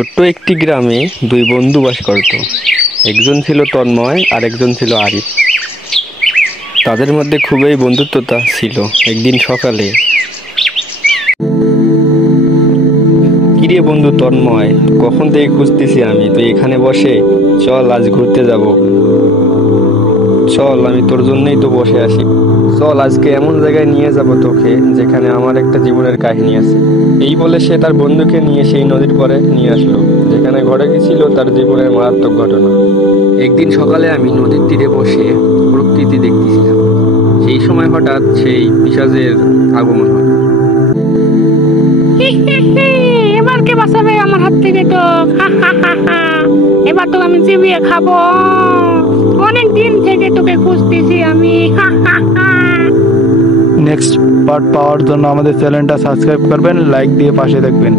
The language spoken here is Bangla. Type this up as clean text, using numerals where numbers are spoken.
ছোট্ট একটি গ্রামে দুই বন্ধু বাস করত। একজন ছিল তন্ময় আর একজন ছিল আরিফ। তাদের মধ্যে খুবই বন্ধুত্বতা ছিল। একদিন সকালে, কিরে বন্ধু তন্ময়, কখন থেকে খুঁজতেছি আমি, তুই এখানে বসে? চল আজ ঘুরতে যাব। চল, আমি তোর জন্যই তো বসে আছি। চল, আজকে এমন জায়গায় নিয়ে যাব তোকে যেখানে আমার একটা জীবনের কাহিনী আছে। এই বলে সে তার বন্ধুকে নিয়ে সেই নদীর পাড়ে নিয়ে আসলো, যেখানে ঘটে গেছিল তার জীবনের মারাত্মক ঘটনা। একদিন সকালে আমি নদীর তীরে বসে প্রকৃতি দেখতেছিলাম। সেই সময় হঠাৎ সেই পিশাচের আগমন হলো। এবার কে বাঁচাবে আমার হাত থেকে? তো এবার তো আমি চিবিয়ে খাবো। অনেক দিন থেকে তোকে খুঁজতেছি আমি। নেক্সট পার্ট পাওয়ার জন্য আমাদের চ্যানেলটা সাবস্ক্রাইব করবেন, লাইক দিয়ে পাশে থাকবেন।